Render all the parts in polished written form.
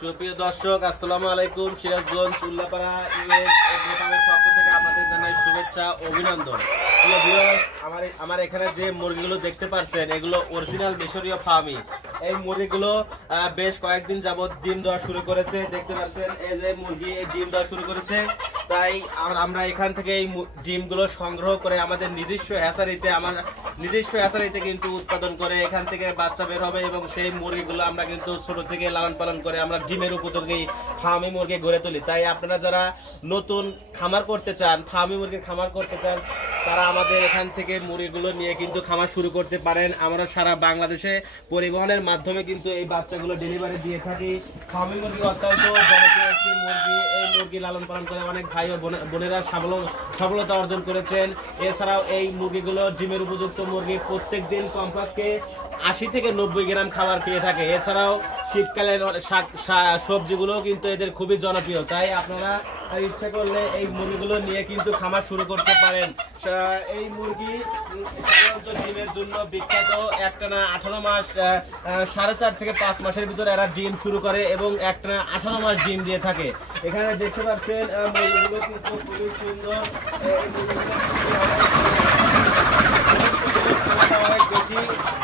সুপ্রিয় দর্শক, আসসালামু আলাইকুম। সিরাজগঞ্জ উল্লাপাড়া ইউএস এগ্রো ফার্মের পক্ষ থেকে আপনাদের জানাই শুভেচ্ছা, অভিনন্দন। প্রিয় ভিউয়ার্স, আমার এখানে যে মুরগিগুলো দেখতে পাচ্ছেন এগুলো অরিজিনাল মিশরীয় ফার্মি। এই মুরগিগুলো বেশ কয়েকদিন যাবত ডিম দেওয়া শুরু করেছে। দেখতে পাচ্ছেন এই যে মুরগি ডিম দেওয়া শুরু করেছে। তাই আমরা এখান থেকে এই ডিমগুলো সংগ্রহ করে আমাদের নিজস্ব হ্যাচারিতে কিন্তু উৎপাদন করে এখান থেকে বাচ্চা বের হবে এবং সেই মুরগিগুলো আমরা কিন্তু ছোট থেকে লালন পালন করে আমরা ডিমের উপযোগী ফার্মি মুরগি গড়ে তুলি। তাই আপনারা যারা নতুন খামার করতে চান, ফার্মি মুরগির খামার করতে চান, তারা আমাদের এখান থেকে মুরগিগুলো নিয়ে কিন্তু খামার শুরু করতে পারেন। আমরা সারা বাংলাদেশে পরিবহনের মাধ্যমে কিন্তু এই বাচ্চাগুলো ডেলিভারি দিয়ে থাকি। ফার্মি মুরগি অত্যন্ত জনপ্রিয় একটি মুরগি। এই মুরগি লালন পালন করে অনেক ভাই ও বোনেরা সফলতা অর্জন করেছেন। এছাড়াও এই মুরগিগুলো ডিমের উপযুক্ত মুরগি প্রত্যেক দিন কমপক্ষে 80 থেকে 90 গ্রাম খাবার খেয়ে থাকে। এছাড়াও শীতকালের সবজিগুলো কিন্তু এদের খুবই জনপ্রিয়। তাই আপনারা ইচ্ছা করলে এই মুরগিগুলো নিয়ে কিন্তু খামার শুরু করতে পারেন। এই মুরগি সাধারণত ডিমের জন্য বিখ্যাত। একটানা 18 মাস, 4.5 থেকে 5 মাসের ভিতরে এরা ডিম শুরু করে এবং একটানা 18 মাস ডিম দিয়ে থাকে। এখানে দেখতে পাচ্ছেন মুরগিগুলো কিন্তু খুবই সুন্দর।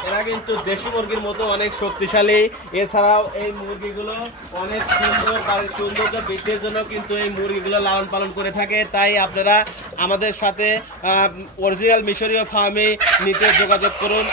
এরা কিন্তু দেশি মুরগির মতো অনেক শক্তিশালী। এছাড়াও এই মুরগিগুলো অনেক সুন্দর, সৌন্দর্য বৃদ্ধির জন্য কিন্তু এই মুরগিগুলো লালন পালন করে থাকে। তাই আপনারা আমাদের সাথে অরিজিনাল মিশরীয় ফার্মে নিতে যোগাযোগ করুন।